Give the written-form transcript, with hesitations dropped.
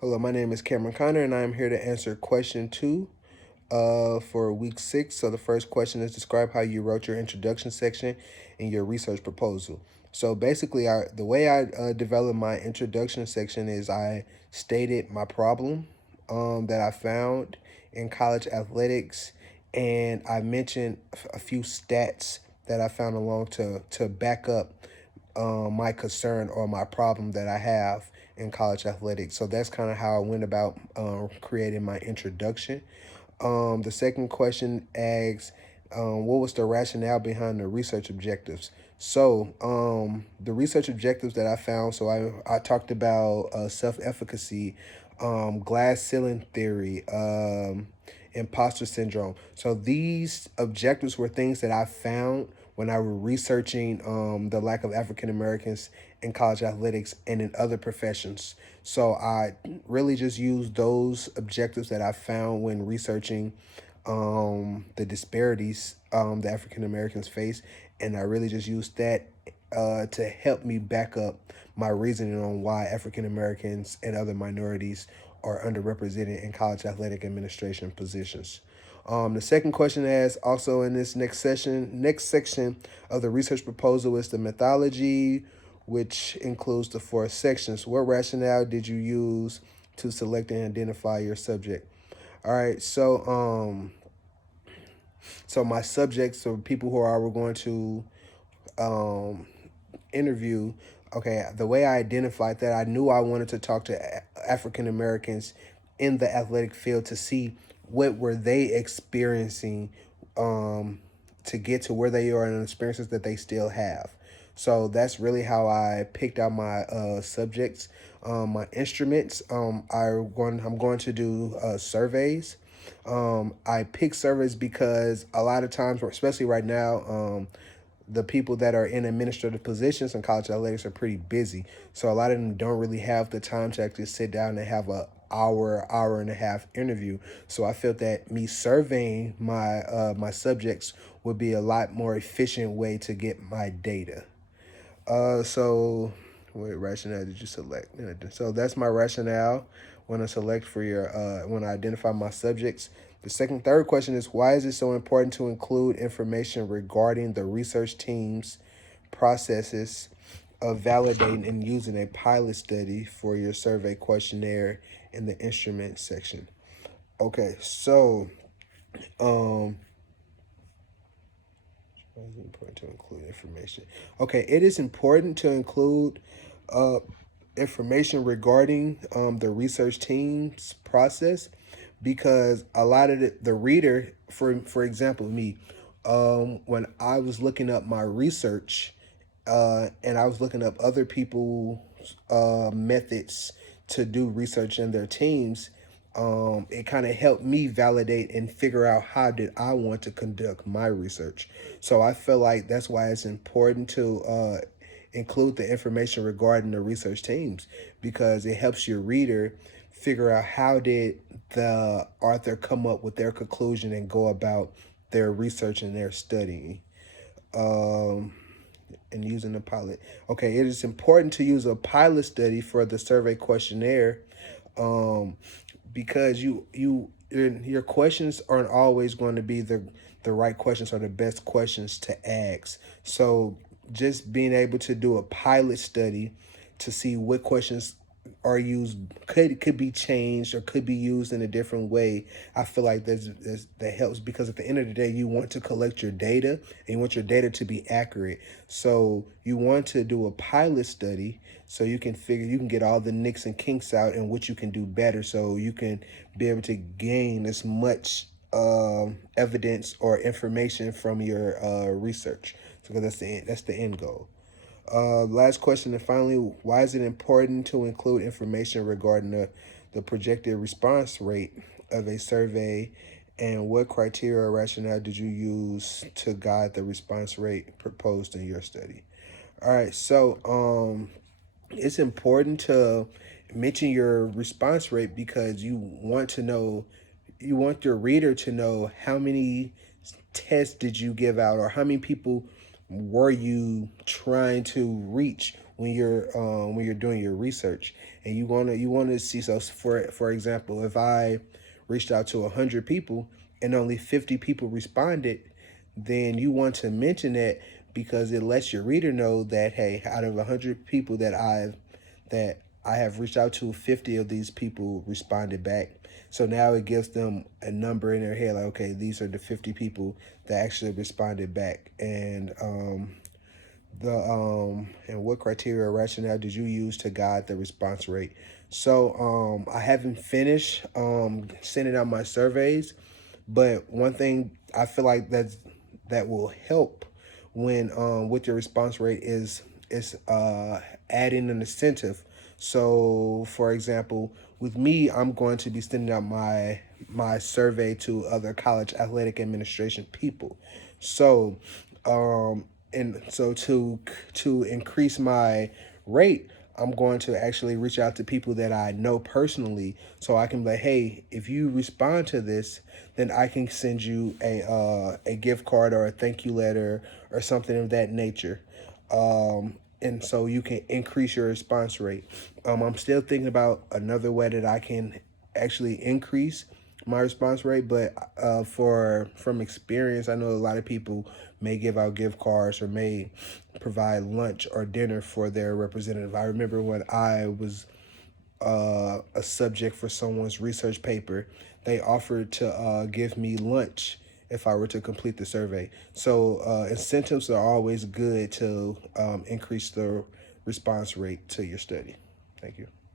Hello, my name is Cameron Connor, and I am here to answer question 2 for week 6. So the first question is describe how you wrote your introduction section in your research proposal. So basically, the way I developed my introduction section is I stated my problem that I found in college athletics, and I mentioned a few stats that I found along to back up my concern or my problem that I have in college athletics. So that's kind of how I went about creating my introduction. The second question asks, what was the rationale behind the research objectives? So the research objectives that I found, so I talked about self-efficacy, glass ceiling theory, imposter syndrome. So these objectives were things that I found when I was researching the lack of African Americans in college athletics and in other professions. So I really just used those objectives that I found when researching the disparities the African Americans face, and I really just used that to help me back up my reasoning on why African Americans and other minorities are underrepresented in college athletic administration positions. The second question asks also in this next section of the research proposal is the methodology, which includes the 4 sections. What rationale did you use to select and identify your subject? All right, so my subjects or people who are we're going to um, interview. Okay, the way I identified that, I knew I wanted to talk to African Americans in the athletic field to see what were they experiencing um, to get to where they are and the experiences that they still have. So that's really how I picked out my subjects, my instruments. I'm going to do surveys. I pick surveys because a lot of times, especially right now, the people that are in administrative positions in college athletics are pretty busy. So a lot of them don't really have the time to actually sit down and have a hour and a half interview. So I felt that me surveying my subjects would be a lot more efficient way to get my data. So what rationale did you select? So that's my rationale when I select for your when I identify my subjects. The third question is, why is it so important to include information regarding the research team's processes of validating and using a pilot study for your survey questionnaire in the instrument section? Okay, so um why is it important to include information? Okay, it is important to include uh, information regarding the research team's process because a lot of the reader, for example, me, when I was looking up my research and I was looking up other people's methods to do research in their teams, it kind of helped me validate and figure out how did I want to conduct my research. So I feel like that's why it's important to include the information regarding the research teams because it helps your reader figure out how did the author come up with their conclusion and go about their research and their studying. Um, and using a pilot. Okay, it is important to use a pilot study for the survey questionnaire um, because your questions aren't always going to be the right questions or the best questions to ask. So just being able to do a pilot study to see what questions are used could be changed or could be used in a different way. I feel like that helps because at the end of the day you want to collect your data and you want your data to be accurate. So you want to do a pilot study so you can get all the nicks and kinks out and what you can do better so you can be able to gain as much evidence or information from your research. So that's the end goal. Last question, and finally, why is it important to include information regarding the projected response rate of a survey, and what criteria or rationale did you use to guide the response rate proposed in your study? All right, so it's important to mention your response rate because you want your reader to know how many tests did you give out or how many people were you trying to reach when you're doing your research? And you want to see, so for example, if I reached out to 100 people and only 50 people responded, then you want to mention that, because it lets your reader know that, hey, out of 100 people that I have reached out to, 50 of these people responded back. So now it gives them a number in their head, like, okay, these are the 50 people that actually responded back. And and what criteria or rationale did you use to guide the response rate? So I haven't finished sending out my surveys, but one thing I feel like that will help when with your response rate is adding an incentive. So for example, with me, I'm going to be sending out my survey to other college athletic administration people. So and so to increase my rate, I'm going to actually reach out to people that I know personally, so I can be like, hey, if you respond to this, then I can send you a gift card or a thank you letter or something of that nature. And so you can increase your response rate. I'm still thinking about another way that I can actually increase my response rate, but from experience, I know a lot of people may give out gift cards or may provide lunch or dinner for their representative. I remember when I was a subject for someone's research paper, they offered to give me lunch if I were to complete the survey. So incentives are always good to increase the response rate to your study. Thank you.